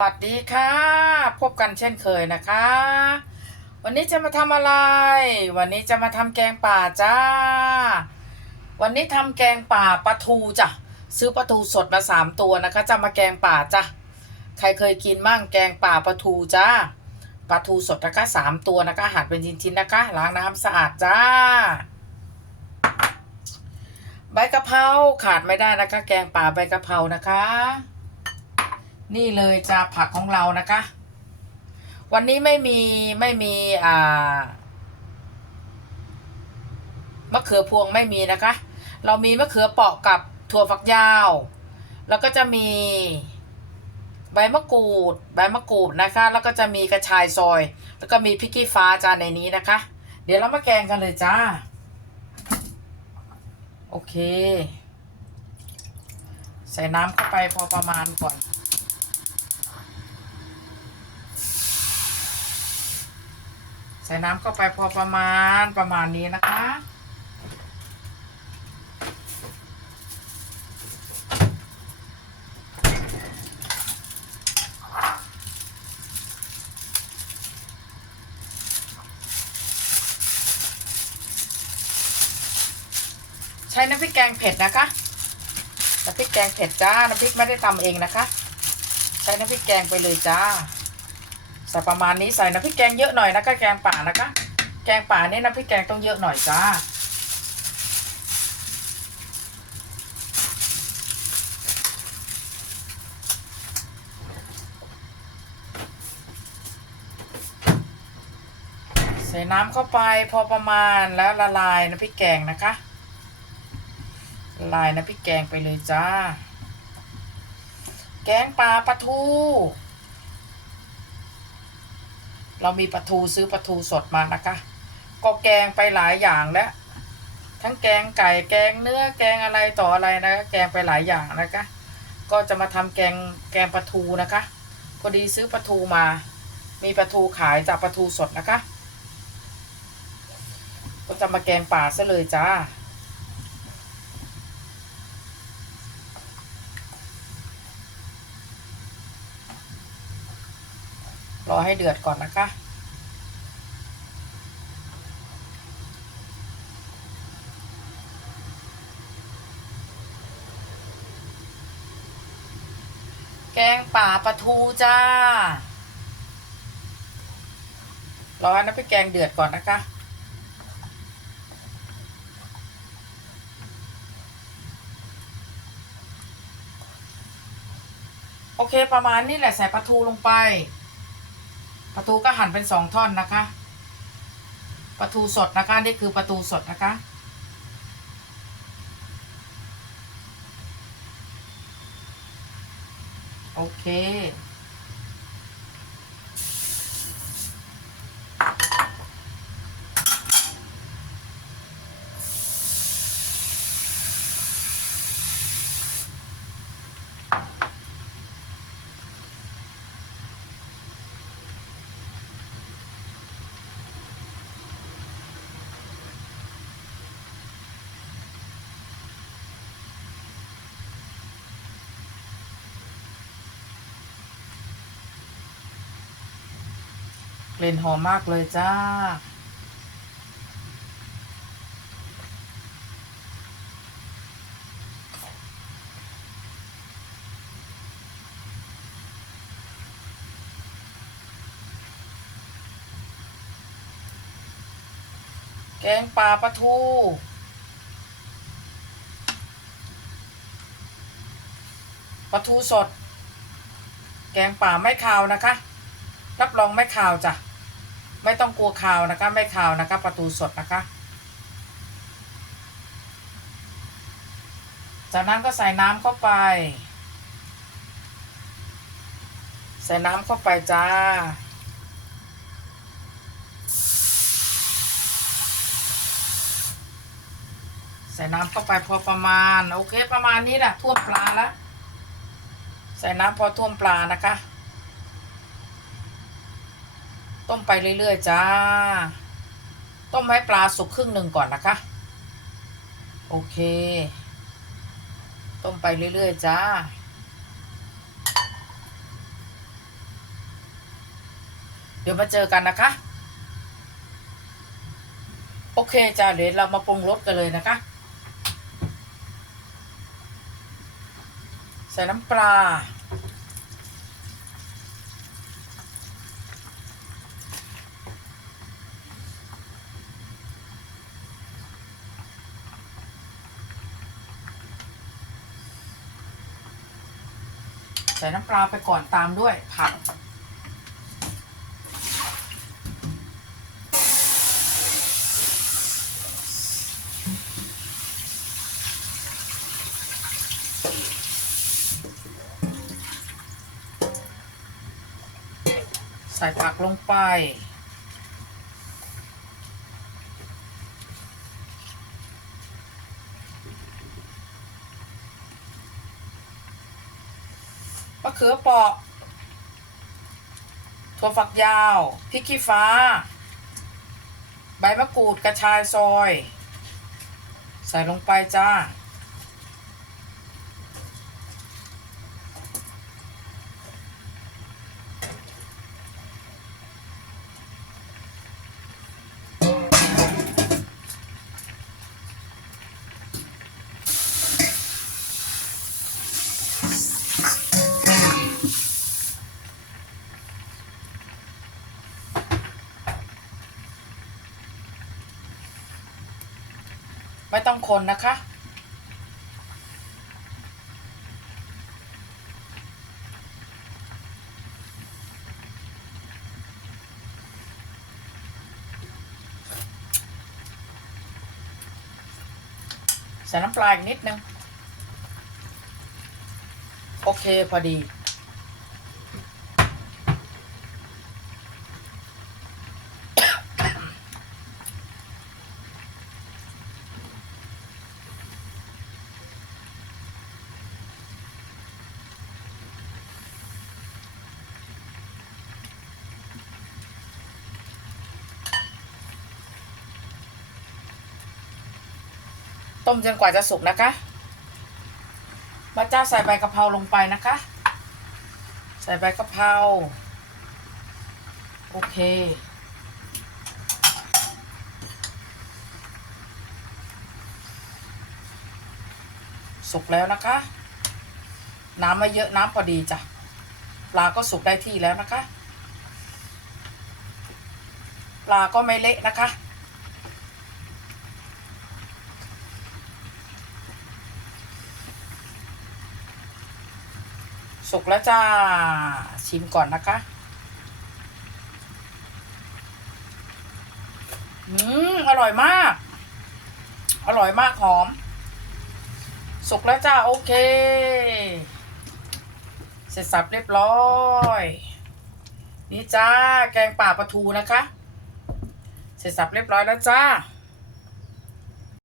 สวัสดีค่ะ พบกันเช่นเคยนะคะ วันนี้จะมาทำอะไร วันนี้จะมาทำแกงป่าจ้า วันนี้ทำแกงป่าปลาทูจ้ะซื้อปลาทูสดมาสามตัวนะคะ จะมาแกงป่าจ้ะใครเคยกินมั่งแกงป่าปลาทูจ้าปลาทูสดนะคะสามตัวนะคะหั่นเป็นชิ้นๆนะคะล้างน้ำสะอาดจ้า ใบกะเพราขาดไม่ได้นะคะ แกงป่าใบกะเพรานะคะ นี่เลยจ้าผักของเรานะคะ วันนี้ไม่มีไม่มีอ่ามะเขือพวงไม่มีนะคะ เรามีมะเขือเปราะกับถั่วฝักยาว แล้วก็จะมี ใบมะกรูด ใบมะกรูดนะคะ แล้วก็จะมีกระชายซอย แล้วก็มีพริกขี้ฟ้าจานในนี้นะคะ เดี๋ยวเรามาแกงกันเลยจ้า โอเค ใส่น้ำเข้าไปพอประมาณก่อน ใส่น้ำเข้าไปพอประมาณประมาณนี้นะคะ ใช้น้ำพริกแกงเผ็ดนะคะน้ำพริกแกงเผ็ดจ้าน้ำพริกไม่ได้ตำเองนะคะ ใช้น้ำพริกแกงไปเลยจ้า ใส่ประมาณนี้ใส่น้ำพริกแกงเยอะหน่อยนะคะแกงป่านะคะ แกงป่านี่น้ำพริกแกงต้องเยอะหน่อยจ้าใส่น้ำเข้าไปพอประมาณแล้วละลายน้ำพริกแกงนะคะละลายน้ำพริกแกงไปเลยจ้า แกงปลาปลาทู เรามีปลาทูซื้อปลาทูสดมานะคะ ก็แกงไปหลายอย่างแล้วทั้งแกงไก่แกงเนื้อแกงอะไรต่ออะไรนะแกงไปหลายอย่างนะคะ ก็จะมาทำแกงแกงปลาทูนะคะพอดีซื้อปลาทูมา มีปลาทูขายจากปลาทูสดนะคะ ก็จะมาแกงป่าซะเลยจ้า อให้เดือดก่อนนะคะ แกงป่าปลาทูจ้า รอให้น้ำพริกแกงเดือดก่อนนะคะโอเค ประมาณนี้แหละใส่ปลาทูลงไป ประตูก็หั่นเป็นสองท่อนนะคะ ประตูสดนะคะนี่คือประตูสดนะคะ โอเค กลิ่นหอมมากเลยจ้า แกงป่าปลาทูปลาทูสด แกงป่าไม่คาวนะคะ รับรองไม่คาวจ้ะ ไม่ต้องกลัวคาวนะคะ ไม่คาวนะคะปลาทูสดนะคะ จากนั้นก็ใส่น้ำเข้าไป ใส่น้ำเข้าไปจ้าใส่น้ำเข้าไปพอประมาณ โอเค ประมาณนี้แหละท่วมปลาแล้วใส่น้ำพอท่วมปลานะคะ ต้มไปเรื่อยๆจ้า ต้มให้ปลาสุกครึ่งหนึ่งก่อนนะคะ โอเค ต้มไปเรื่อยๆจ้า เดี๋ยวมาเจอกันนะคะ โอเคจ้าเดี๋ยวเรามาปรุงรสกันเลยนะคะ ใส่น้ำปลา ใส่น้ำปลาไปก่อนตามด้วยผัก ใส่ผักลงไป เขือเปาะถั่วฝักยาวพริกขี้ฟ้า ใบมะกรูดกระชายซอย ใส่ลงไปจ้า ไม่ต้องคนนะคะ ใส่น้ำปลาอีกนิดนึง โอเคพอดี ต้มจนกว่าจะสุกนะคะมาจ้าใส่ใบกะเพราลงไปนะคะ ใส่ใบกะเพราโอเค สุกแล้วนะคะ น้ำไม่เยอะน้ำพอดีจ้ะปลาก็สุกได้ที่แล้วนะคะ ปลาก็ไม่เละนะคะ สุกแล้วจ้า ชิมก่อนนะคะ อืม อร่อยมาก อร่อยมากหอม สุกแล้วจ้า โอเค เสร็จสับเรียบร้อย นี่จ้า แกงป่าปลาทูนะคะ เสร็จสับเรียบร้อยแล้วจ้า